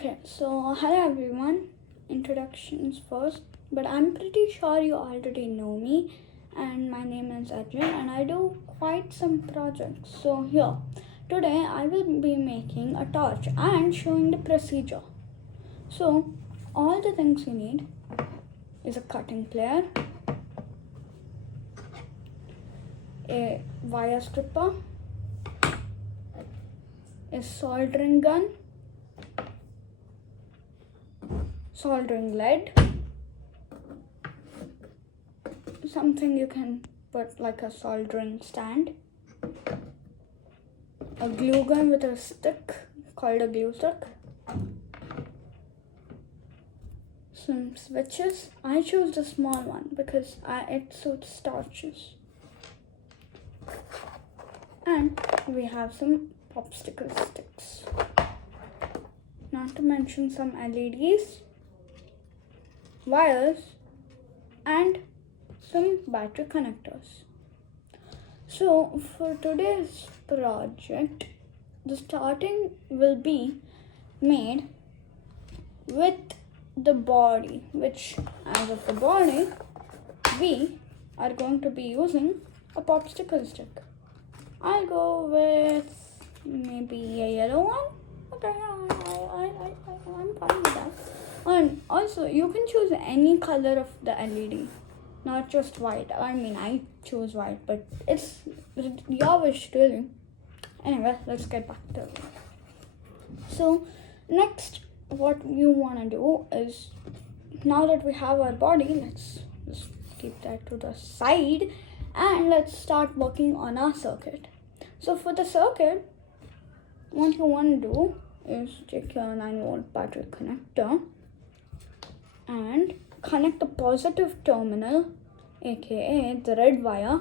Okay, so hello everyone. Introductions first, but I'm pretty sure you already know me, and my name is Arjun, and I do quite some projects. So, here, today I will be making a torch and showing the procedure. So, all the things you need is a cutting plier, a wire stripper, a soldering gun, soldering lead, something you can put like a soldering stand, a glue gun with a stick called a glue stick, some switches. I chose the small one because it suits torches, and we have some popsicle sticks, not to mention some LEDs, wires, and some battery connectors. So for today's project, the starting will be made with the body, which as of the body, we are going to be using a popsicle stick. I'll go with maybe a yellow one. Okay, I'm fine with that. And also, you can choose any color of the LED, not just white. I mean, I chose white, but it's your wish, really. Anyway, let's get back to it. So, next, what you want to do is, now that we have our body, let's just keep that to the side and let's start working on our circuit. So, for the circuit, what you want to do is take your 9-volt battery connector and connect the positive terminal, aka the red wire,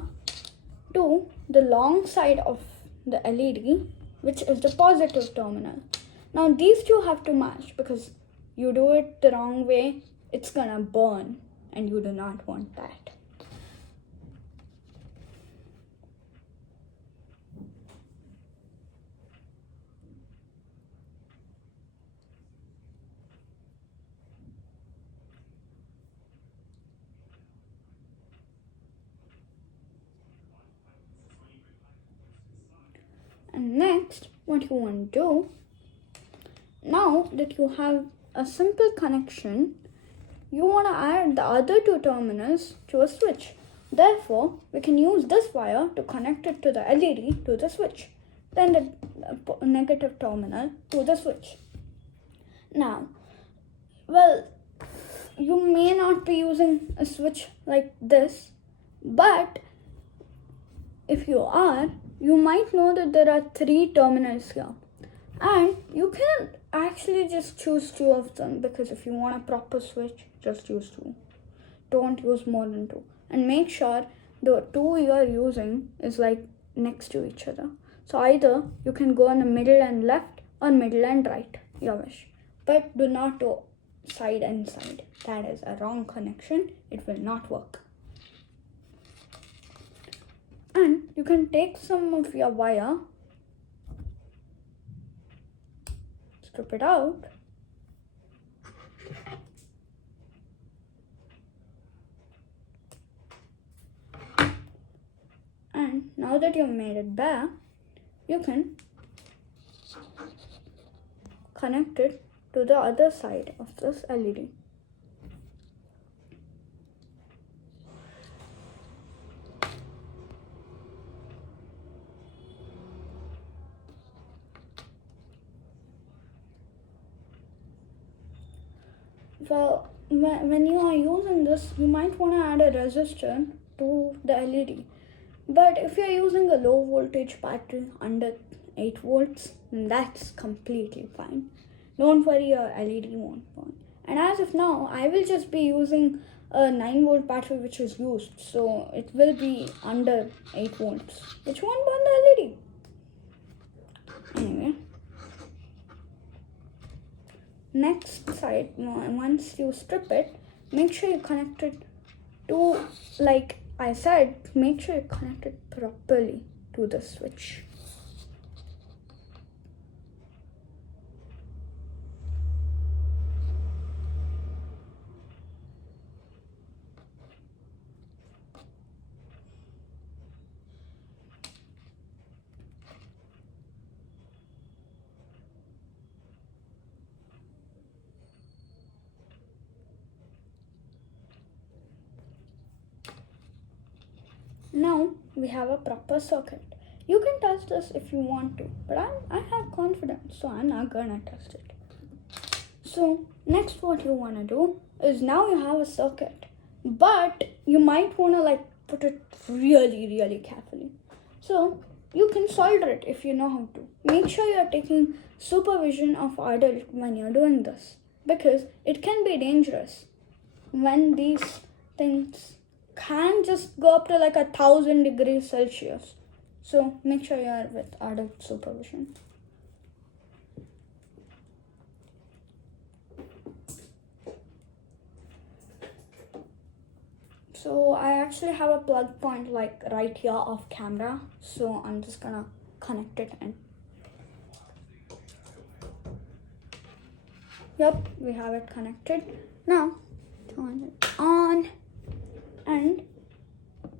to the long side of the LED, which is the positive terminal. Now these two have to match, because you do it the wrong way, it's gonna burn, and you do not want that. And next, what you want to do, now that you have a simple connection, you want to add the other two terminals to a switch. Therefore, we can use this wire to connect it to the LED to the switch, then the negative terminal to the switch. Now, well, you may not be using a switch like this, but if you are, you might know that there are 3 terminals here, and you can actually just choose 2 of them, because if you want a proper switch, just use 2. Don't use more than 2, and make sure the 2 you are using is like next to each other. So either you can go on the middle and left or middle and right, your wish, but do not do side and side. That is a wrong connection. It will not work. And you can take some of your wire, strip it out, and now that you've made it bare, you can connect it to the other side of this LED. Well, when you are using this, you might want to add a resistor to the LED. But if you're using a low voltage battery under 8 volts, then that's completely fine. Don't worry, your LED won't burn. And as of now, I will just be using a 9-volt battery which is used, so it will be under 8 volts, which won't burn the LED. Anyway, next side, once you strip it, make sure you connect it to, like I said, make sure you connect it properly to the switch. Now we have a proper circuit. You can test this if you want to, but I have confidence, so I'm not gonna test it. So next what you wanna do is, now you have a circuit, but you might wanna put it really carefully. So you can solder it if you know how to. Make sure you're taking supervision of adult when you're doing this, because it can be dangerous when these things can just go up to 1,000 degrees Celsius. So make sure you're with adult supervision. So I actually have a plug point right here off camera, so I'm just gonna connect it in. Yep, we have it connected. Now turn it on, and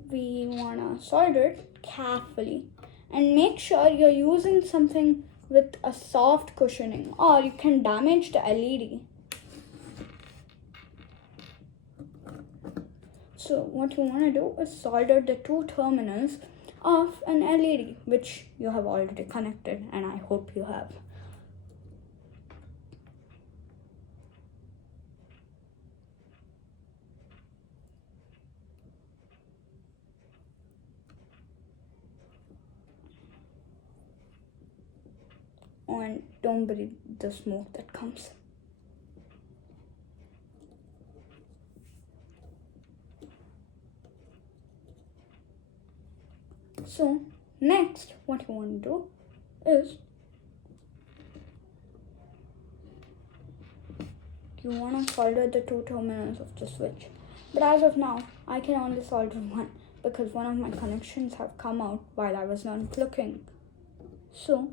we wanna solder it carefully, and make sure you're using something with a soft cushioning, or you can damage the LED. So what you want to do is solder the two terminals of an LED, which you have already connected, and I hope you have. And don't breathe the smoke that comes. So next what you want to do is, you want to solder the two terminals of the switch. But as of now, I can only solder one, because one of my connections have come out while I was not looking. So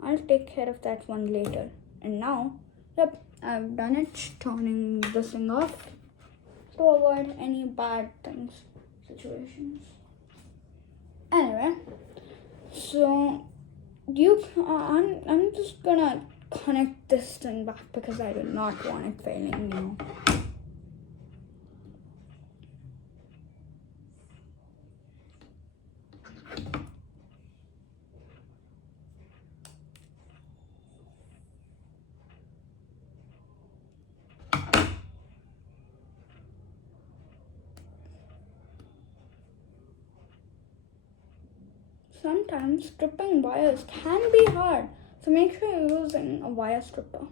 I'll take care of that one later. And now, yep, I've done it, turning this thing off to avoid any bad situations. Anyway, so I'm just gonna connect this thing back, because I do not want it failing, Sometimes stripping wires can be hard, so make sure you're using a wire stripper.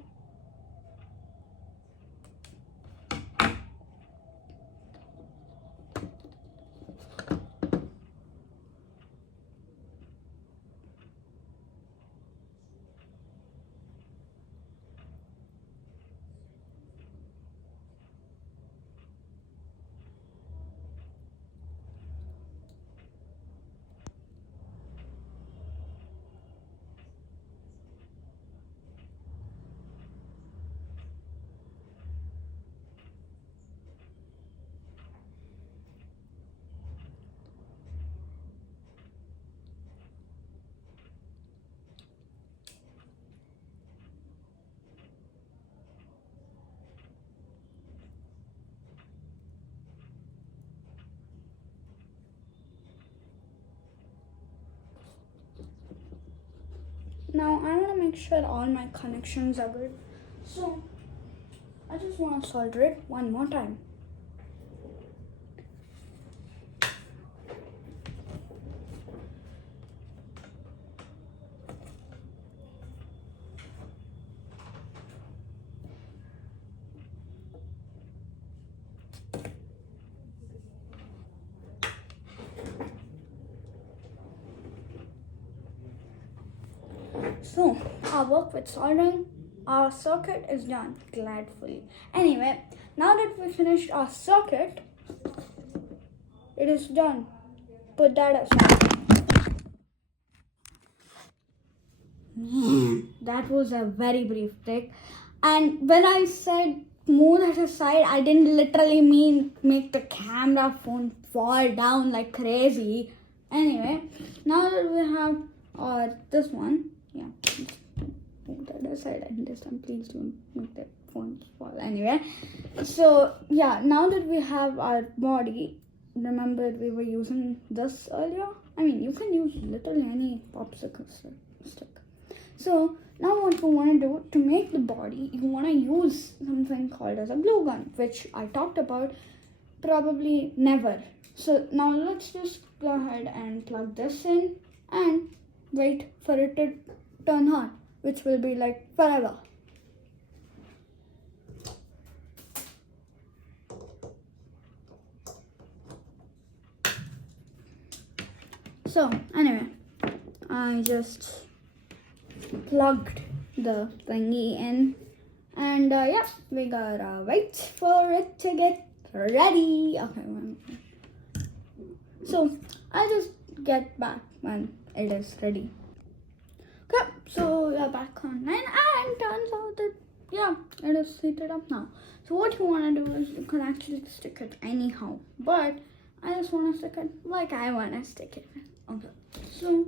Now I want to make sure all my connections are good, so I just want to solder it one more time. So our work with soldering our circuit is done gladfully. Anyway, now that we finished our circuit, it is done. Put that aside. That was a very brief take. And when I said move that aside, I didn't literally mean make the camera phone fall down like crazy. Anyway, now that we have this one, yeah, move that aside, and this one, please don't make the phone fall. Anyway, so yeah, now that we have our body, remember we were using this earlier. I mean, you can use literally any popsicle stick. So now what you want to do to make the body, you want to use something called as a glue gun, which I talked about probably never. So now let's just go ahead and plug this in and wait for it to turn on, which will be like forever. So anyway, I just plugged the thingy in, and yeah, we gotta wait for it to get ready. Okay, so I'll just get back when it is ready. Okay, so we are back online, and turns out that yeah, it is heated up now. So what you wanna do is you can actually stick it anyhow, but I just wanna stick it like I wanna stick it. Okay, so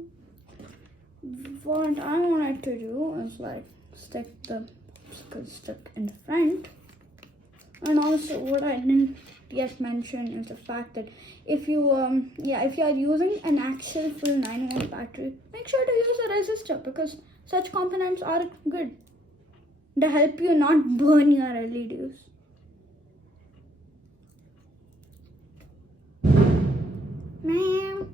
what I wanted to do is like stick the stick in the front, and also what I didn't yet mention is the fact that if you if you are using an actual full 9-volt battery, make sure to use a resistor, because such components are good. They help you not burn your LEDs. Man,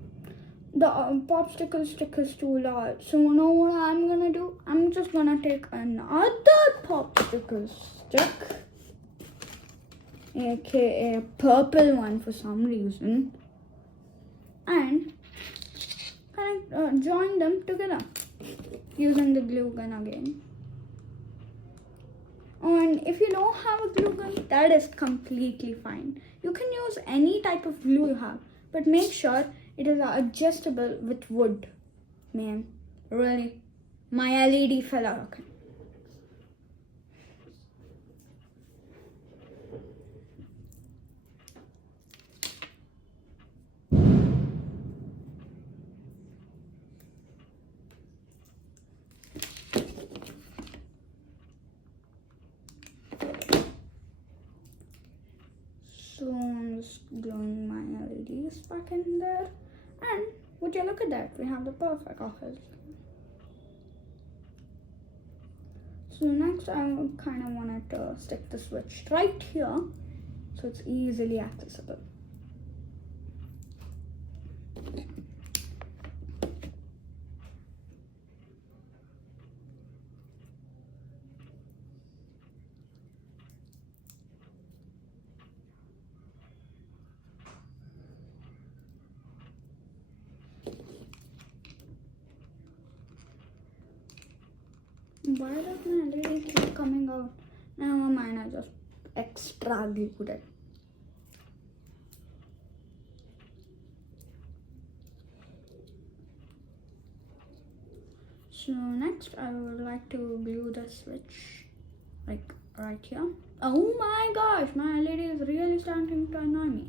the popsicle stick is too large. So you know what I'm gonna do? I'm just gonna take another popsicle stick, aka purple one for some reason, and join them together using the glue gun again. And if you don't have a glue gun, that is completely fine. You can use any type of glue you have, but make sure it is adjustable with wood. Man, really, my LED fell out. Okay. So I'm just gluing my LEDs back in there, and would you look at that, we have the perfect office. So next I kind of wanted to stick the switch right here so it's easily accessible. Why does my LED keep coming out? Never mind, I just extra glued it. So next I would like to glue the switch like right here. Oh my gosh, my LED is really starting to annoy me.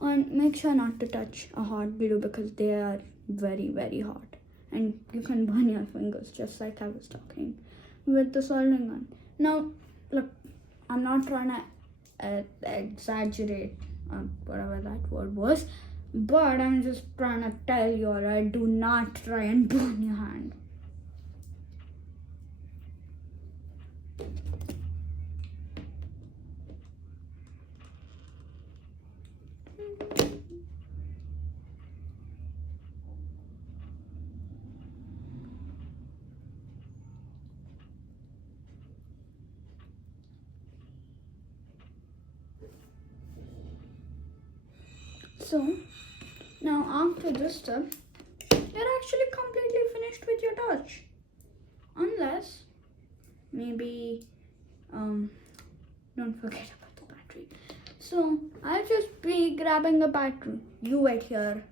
And make sure not to touch a hot glue because they are very, very hot, and you can burn your fingers, just like I was talking with the soldering gun. Now look, I'm not trying to exaggerate whatever that word was, but I'm just trying to tell you, alright, do not try and burn your hand. So now after this step, you're actually completely finished with your torch, unless maybe don't forget about the battery. So I'll just be grabbing a battery. You wait here.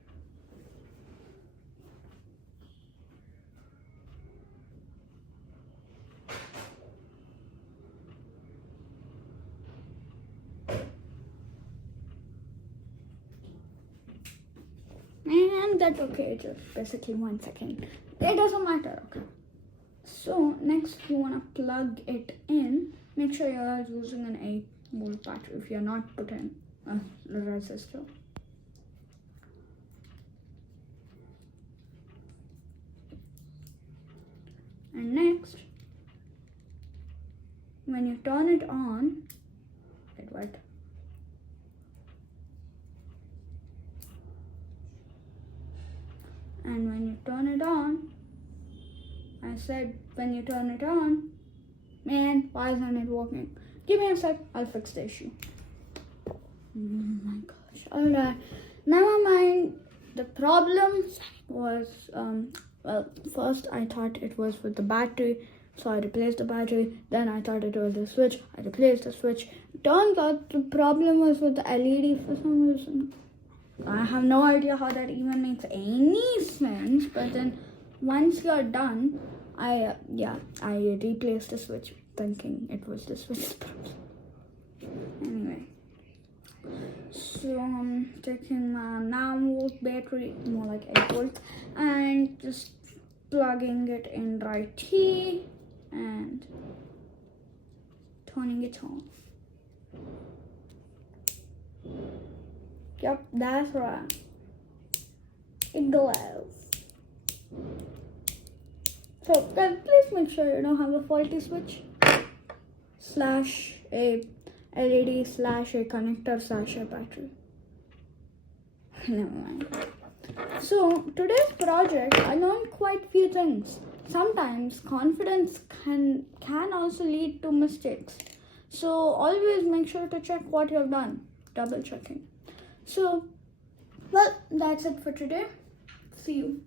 And that's okay, just basically 1 second. It doesn't matter, okay? So next you want to plug it in. Make sure you are using an 8-volt battery if you are not putting a resistor. And next, when you turn it on, get wet. And when you turn it on, I said when you turn it on, man, why isn't it working? Give me a sec, I'll fix the issue. Oh my gosh. Alright, never mind. The problem was, well, first I thought it was with the battery, so I replaced the battery. Then I thought it was the switch, I replaced the switch. Turns out the problem was with the LED for some reason. I have no idea how that even makes any sense, but then once you're done, I replaced the switch thinking it was the switch problem. Anyway, so I'm taking my 9-volt battery, more like 8 volts, and just plugging it in right here and turning it on. Yep, that's right. It glows. So guys, please make sure you don't have a faulty switch / a LED / a connector / a battery. Never mind. So today's project, I learned quite few things. Sometimes confidence can also lead to mistakes. So always make sure to check what you have done. Double checking. So, well, that's it for today. See you.